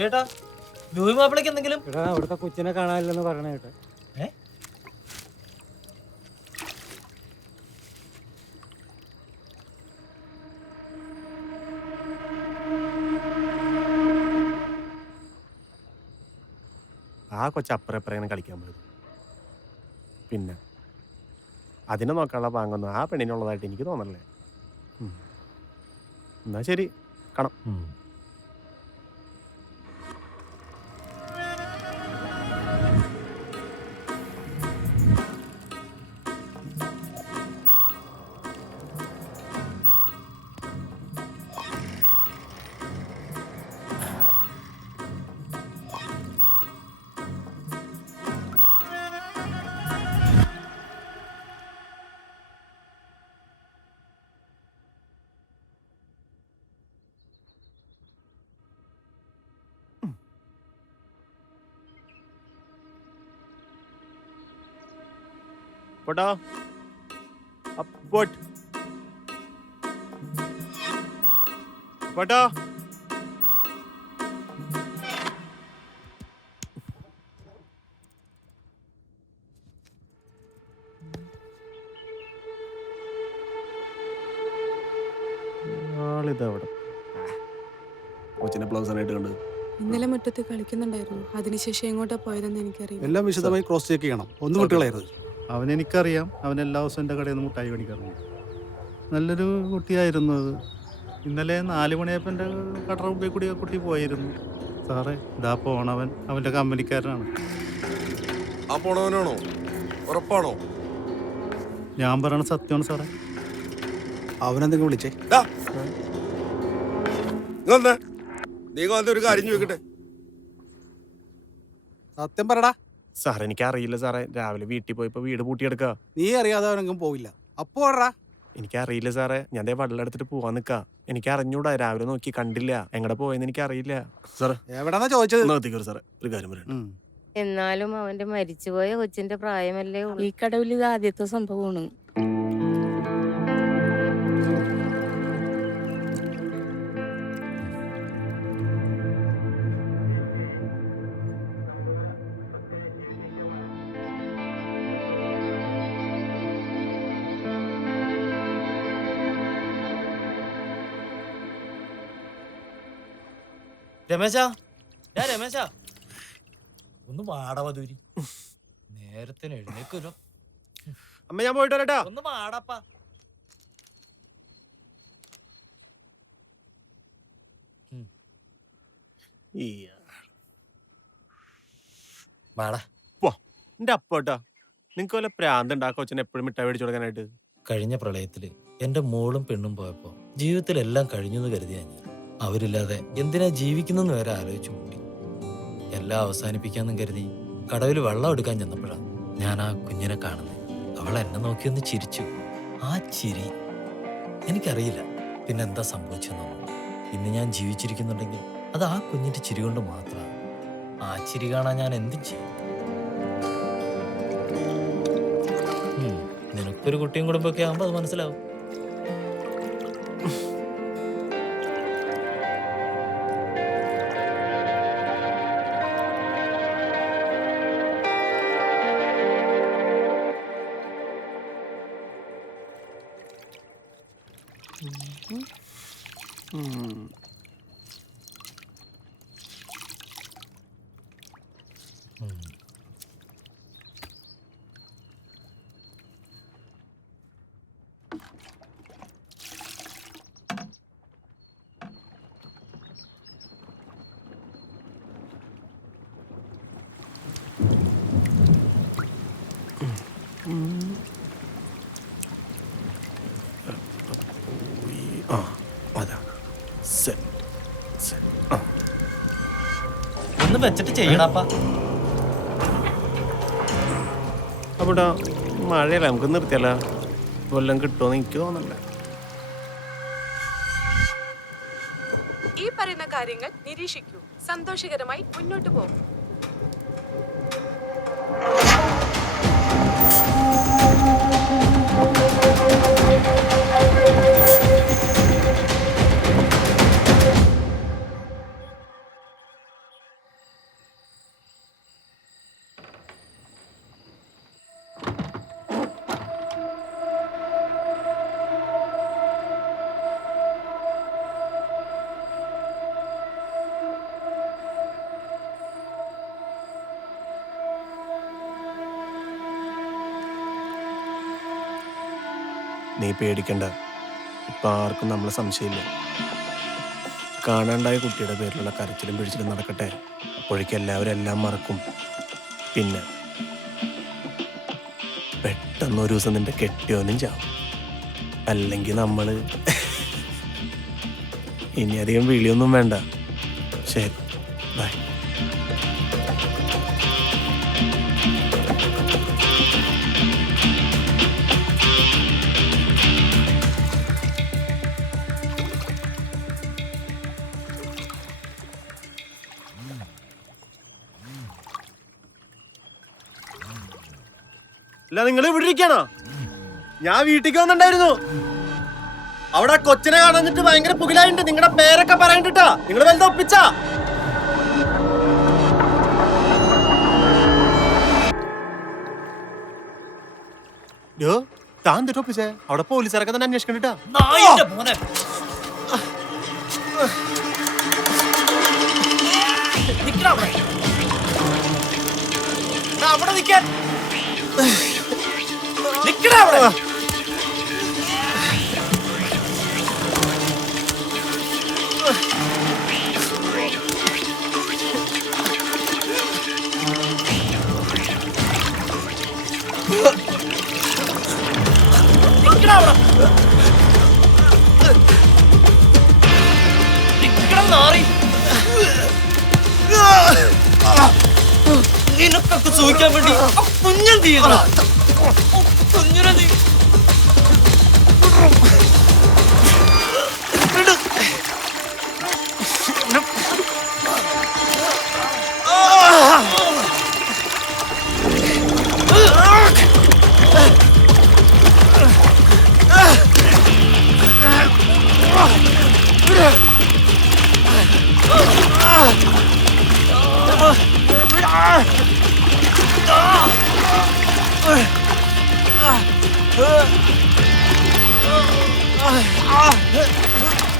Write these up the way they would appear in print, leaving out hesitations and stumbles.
കേട്ടാ ജോയി മാപ്പിളക്ക് എന്തെങ്കിലും അവിടുത്തെ കൊച്ചിനെ കാണാനില്ലെന്ന് പറയണ കേട്ടെ. ആ കൊച്ചപ്പുറം കളിക്കാൻ പോയത്. പിന്നെ അതിനെ നോക്കാനുള്ള പാങ്ങൊന്നും ആ പെണ്ണിനുള്ളതായിട്ട് എനിക്ക് തോന്നല്ലേ. എന്നാ ശരി, കാണാം. പോട്ടോ പോട്ടോ ആളിതവിടെ കൊച്ചിനെ ബ്ലൗസ് ആയിട്ട് കണ്ടത്. ഇന്നലെ മുറ്റത്ത് കളിക്കുന്നുണ്ടായിരുന്നു. അതിനുശേഷം എങ്ങോട്ടാ പോയതെന്ന് എനിക്കറിയില്ല. എല്ലാം വിശദമായി ക്രോസ് ചെക്ക് ചെയ്യണം. ഒന്നും കുട്ടികളായിരുന്നു. അവനെനിക്കറിയാം. അവൻ എല്ലാ ദിവസവും എൻ്റെ കടയിൽ നിന്ന് മുട്ടായി മേടിക്കാറുണ്ട്. നല്ലൊരു കുട്ടിയായിരുന്നു അത്. ഇന്നലെ 4 മണിയായപ്പോൾ എൻ്റെ കടറ മുമ്പിൽ കൂടി ആ കുട്ടി പോയിരുന്നു. സാറേ, ഇതാ പോണവൻ അവൻ്റെ കമ്പനിക്കാരനാണ്. ആ പോണവനാണോ? ഉറപ്പാണോ? ഞാൻ പറയണ സത്യമാണ് സാറേ. അവനെന്തെങ്കിലും വിളിച്ചേ. നീ ഒരു കാര്യം ചോദിക്കട്ടെ. സത്യം പറടാ. സാർ എനിക്കറിയില്ല സാറേ. രാവിലെ വീട്ടിൽ പോയപ്പോ വീട് പൂട്ടിയെടുക്ക. നീ അറിയാതെ അവനെങ്കിലും പോവില്ല. അപ്പോടാ എനിക്കറിയില്ല സാറേ. ഞാൻ വെള്ളം എടുത്തിട്ട് പോവാൻ നിക്കാ. എനിക്ക് അറിഞ്ഞൂടാ. രാവിലെ നോക്കി കണ്ടില്ല. എങ്ങടെ പോയെന്ന് എനിക്കറിയില്ല സാറേ. എവിടാന്നാ ചോദിച്ചത്? സാറേ, ഒരു കാര്യം പറയണം. എന്നാലും അവന്റെ മരിച്ചുപോയ കൊച്ചിന്റെ പ്രായമല്ലേ ഉള്ളൂ. ഈ കടവിൽ ഇത് ആദ്യത്തെ സംഭവമാണ്. രമേശാ, രമേശാ, ഒന്ന് വാടവതൂരി. നേരത്തിന് എഴുന്നേക്കല്ലോ. അമ്മ, ഞാൻ പോയിട്ട് വരട്ടാ. ഒന്ന് വാടപ്പാ. വാടാ പോ. എന്റെ അപ്പോട്ടാ, നിങ്ങക്ക് വല്ല പ്രാന്ത് ഉണ്ടാ കൊച്ചിനെ എപ്പോഴും മിഠായി മേടിച്ചു കൊടുക്കാനായിട്ട്? കഴിഞ്ഞ പ്രളയത്തില് എന്റെ മോളും പെണ്ണും പോയപ്പോ ജീവിതത്തിലെല്ലാം കഴിഞ്ഞെന്ന് കരുതിയാ ഞാൻ. അവരില്ലാതെ എന്തിനാ ജീവിക്കുന്നെന്ന് വരെ ആലോചിച്ചു കൂട്ടി. എല്ലാം അവസാനിപ്പിക്കാന്നും കരുതി കടവിൽ വെള്ളം എടുക്കാൻ ചെന്നപ്പോഴാണ് ഞാൻ ആ കുഞ്ഞിനെ കാണുന്നത്. അവൾ എന്നെ നോക്കിയൊന്ന് ചിരിച്ചു. ആ ചിരി എനിക്കറിയില്ല പിന്നെന്താ സംഭവിച്ചെന്നൊന്നും. ഇന്ന് ഞാൻ ജീവിച്ചിരിക്കുന്നുണ്ടെങ്കിൽ അത് ആ കുഞ്ഞിന്റെ ചിരി കൊണ്ട് മാത്രമാണ്. ആ ചിരി കാണാൻ ഞാൻ എന്തും ചെയ്യും. നിനക്കൊരു കുട്ടിയും കുടുംബമൊക്കെ ആകുമ്പോൾ അത് മനസ്സിലാവും. ഒന്ന് വെച്ചിട്ട് ചെയ്യണപ്പാ. അപ്പോട്ടാ, മഴയല്ല, നമുക്ക് നിർത്തിയല്ല. വല്ലതും കിട്ടുമെന്ന് എനിക്ക് തോന്നണ്ട. ഈ പറയുന്ന കാര്യങ്ങൾ നിരീക്ഷിക്കൂ. സന്തോഷകരമായി മുന്നോട്ട് പോകും. നീ പേടിക്കണ്ട. ഇപ്പൊ ആർക്കും നമ്മളെ സംശയമില്ല. കാണാണ്ടായ കുട്ടിയുടെ പേരിലുള്ള കരച്ചിലും പിടിച്ചിലും നടക്കട്ടെ. അപ്പോഴേക്കും എല്ലാവരും എല്ലാം മറക്കും. പിന്നെ പെട്ടെന്ന് ഒരു ദിവസം നിന്റെ കെട്ടിയോനും ചാവും. അല്ലെങ്കിൽ നമ്മള് ഇനി അധികം വിളിയൊന്നും വേണ്ട. ശരി, ബൈ. അല്ല, നിങ്ങൾ ഇവിടെ ഇരിക്കണോ? ഞാൻ വീട്ടിലേക്ക് വന്നിട്ടുണ്ടായിരുന്നു. അവിടെ കൊച്ചിനെ കാണാനിട്ട് ഭയങ്കര പുകിലായിട്ടുണ്ട്. നിങ്ങളുടെ പേരൊക്കെ പറയണ്ടിട്ടാ. നിങ്ങൾ വലുത് ഒപ്പിച്ചാ? താൻ ഒപ്പിച്ചേ? അവിടെ പോലീസുകാരൊക്കെ തന്നെ അന്വേഷിക്കണ്ടിട്ടാ. അവിടെ നിൽക്കാൻ നിനക്കൊക്കെ സൂഹിക്കാൻ വേണ്ടി കുഞ്ഞൻ തീയണം. കുഞ്ഞിനെ നീ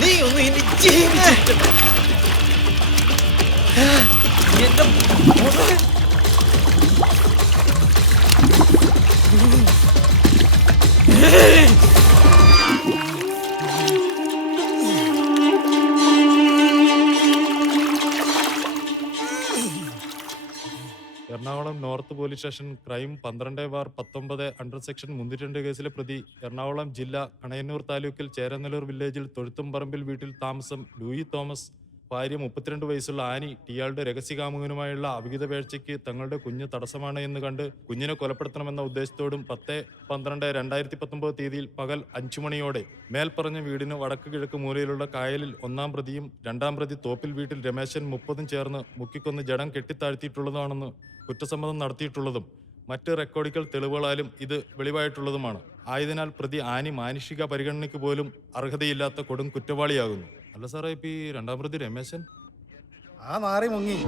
നീ ഒന്ന് ഇനി ജീവിച്ചിട്ട് എന്റെ Ernakulam north police station crime 12/19 under section 302 കേസിലെ പ്രതി എറണാകുളം ജില്ല കണയന്നൂർ താലൂക്കിൽ ചേരനല്ലൂർ വില്ലേജിൽ തൊഴുത്തുംപറമ്പിൽ വീട്ടിൽ താമസം ലൂയി തോമസ്, ഭാര്യ 32 വയസ്സുള്ള ആനി ഇയാളുടെ രഹസ്യകാമുകനുമായുള്ള അവിഹിത വേഴ്ചയ്ക്ക് തങ്ങളുടെ കുഞ്ഞ് തടസ്സമാണ് എന്ന് കണ്ട് കുഞ്ഞിനെ കൊലപ്പെടുത്തണമെന്ന ഉദ്ദേശത്തോടും 10/12/2019 തീയതിയിൽ പകൽ 5 മണിയോടെ മേൽപ്പറഞ്ഞ വീടിന് വടക്ക് കിഴക്ക് മൂലയിലുള്ള കായലിൽ 1-ാം പ്രതിയും 2-ാം പ്രതി തോപ്പിൽ വീട്ടിൽ രമേശൻ 30 ചേർന്ന് മുക്കിക്കൊന്ന് ജഡം കെട്ടിത്താഴ്ത്തിയിട്ടുള്ളതാണെന്ന് കുറ്റസമ്മതം നടത്തിയിട്ടുള്ളതും മറ്റ് റെക്കോർഡിക്കൽ തെളിവുകളാലും ഇത് വെളിവായിട്ടുള്ളതുമാണ്. ആയതിനാൽ പ്രതി ആനി മാനുഷിക പരിഗണനയ്ക്ക് പോലും അർഹതയില്ലാത്ത കൊടും കുറ്റവാളിയാകുന്നു. അല്ല സാറേ, ഇപ്പൊ ഈ 2-ാം പ്രതി രമേശൻ ആ മാറി മുങ്ങി.